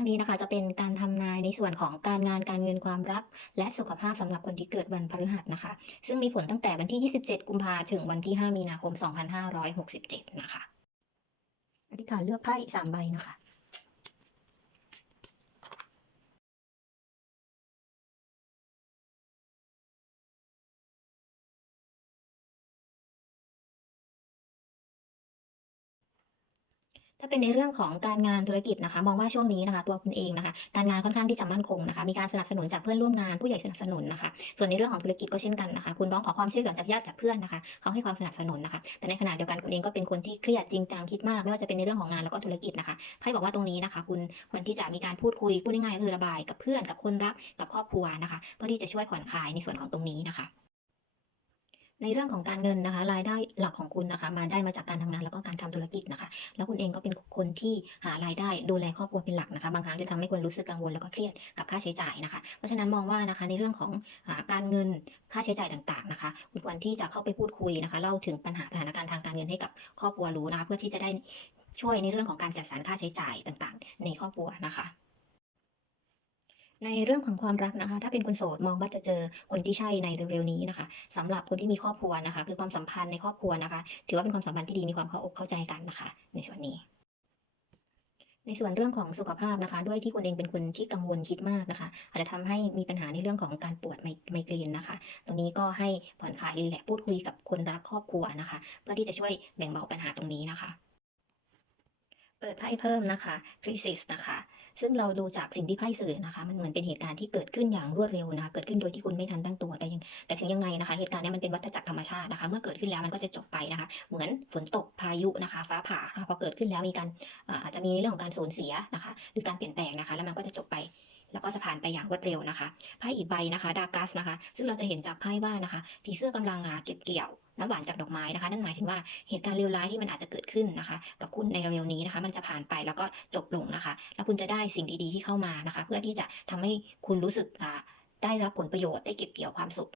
้งนี้นะคะจะเป็นการทำนายในส่วนของการงานการเงินความรัก และสุขภาพสำหรับคนที่เกิดวันพฤหัสนะคะ ซึ่งมีผลตั้งแต่วันที่ 27 กุมภาถึงวันที่ 5 มีนาคม 2567 นะคะอธิษฐานเลือกไพ่สามใบนะคะ ถ้าเป็นในเรื่องของการงานธุรกิจนะคะ มองว่าช่วงนี้นะคะ ตัวคุณเองนะคะ การงานค่อนข้างที่จะมั่นคงนะคะ มีการสนับสนุนจากเพื่อนร่วมงานผู้ใหญ่สนับสนุนนะคะ ส่วนในเรื่องของธุรกิจก็เช่นกันนะคะ คุณร้องขอความช่วยเหลือจากญาติจากเพื่อนนะคะ เขาให้ความสนับสนุนนะคะ แต่ในขณะเดียวกันคุณเองก็เป็นคนที่เครียดจริงจังคิดมากไม่ว่าจะเป็นในเรื่องของงานแล้วก็ธุรกิจนะคะไพ่บอกว่าตรงนี้นะคะ คุณควรที่จะมีการพูดคุยพูดง่ายๆก็คือระบายกับเพื่อนกับคนรักกับครอบครัวนะคะ เพื่อที่จะช่วยผ่อนคลายในส่วนของตรงนี้นะคะ ในเรื่องของการเงินนะคะ รายได้หลักของคุณนะคะ มาได้มาจากการทำงานแล้วก็การทำธุรกิจนะคะ แล้วคุณเองก็เป็นคนที่หารายได้ดูแลครอบครัวเป็นหลักนะคะ บางครั้งจะทำให้คุณรู้สึกกังวลแล้วก็เครียดกับค่าใช้จ่ายนะคะ เพราะฉะนั้นมองว่านะคะในเรื่องของอการเงินค่าใช้จ่ายต่างๆนะคะคุณควรที่จะเข้าไปพูดคุยนะคะเล่าถึงปัญหาสถานการณ์ทางการเงินให้กับครอบครัวรู้นะคะเพื่อที่จะได้ช่วยในเรื่องของการจัดสรรค่าใช้จ่ายต่างๆ ในครอบครัวนะคะ ในเรื่องของความรักนะคะ ถ้าเป็นคนโสดมองว่าจะเจอคนที่ใช่ในเร็วๆนี้นะคะสำหรับคนที่มีครอบครัวนะคะ คือความสัมพันธ์ในครอบครัวนะคะ ถือว่าเป็นความสัมพันธ์ที่ดีมีความเข้าอกเข้าใจกันนะคะ ในส่วนนี้ ในส่วนเรื่องของสุขภาพนะคะ ด้วยที่คุณเองเป็นคนที่กังวลคิดมากนะคะ อาจจะทำให้มีปัญหาในเรื่องของการปวดไมไมเกรนนะคะ ตรงนี้ก็ให้ผ่อนคลายรีแลกพูดคุยกับคนรักครอบครัวนะคะ เพื่อที่จะช่วยแบ่งเบาปัญหาตรงนี้นะคะ เปิดไพ่เพิ่มนะคะคริสิสนะคะ ซึ่งเราดูจากสิ่งที่ไพ่สื่อนะคะ มันเหมือนเป็นเหตุการณ์ที่เกิดขึ้นอย่างรวดเร็วนะะเกิดขึ้นโดยที่คุณไม่ทันตั้งตัว แต่ยังแต่ถึงยังไงนะคะ เหตุการณ์นี้มันเป็นวัฏจักรธรรมชาตินะคะ เมื่อเกิดขึ้นแล้วมันก็จะจบไปนะคะ เหมือนฝนตกพายุนะคะ ฟ้าผ่าพอเกิดขึ้นแล้วมีการอาจจะมีเรื่องของการสูญเสียนะคะ หรือการเปลี่ยนแปลงนะคะ แล้วมันก็จะจบไป แล้วก็จะผ่านไปอย่างรวดเร็วนะคะไพ่อีกใบนะคะดากัสนะคะ ซึ่งเราจะเห็นจากไพ่ว่านะคะผีเสื้อกำลังเก็บเกี่ยวน้ำหวานจากดอกไม้นะคะ นั่นหมายถึงว่าเหตุการณ์เลวร้ายที่มันอาจจะเกิดขึ้นนะคะ กับคุณในเร็วๆนี้นะคะ มันจะผ่านไปแล้วก็จบลงนะคะ แล้วคุณจะได้สิ่งดีๆที่เข้ามานะคะ เพื่อที่จะทำให้คุณรู้สึกอ่าได้รับผลประโยชน์ได้เก็บเกี่ยวความสุข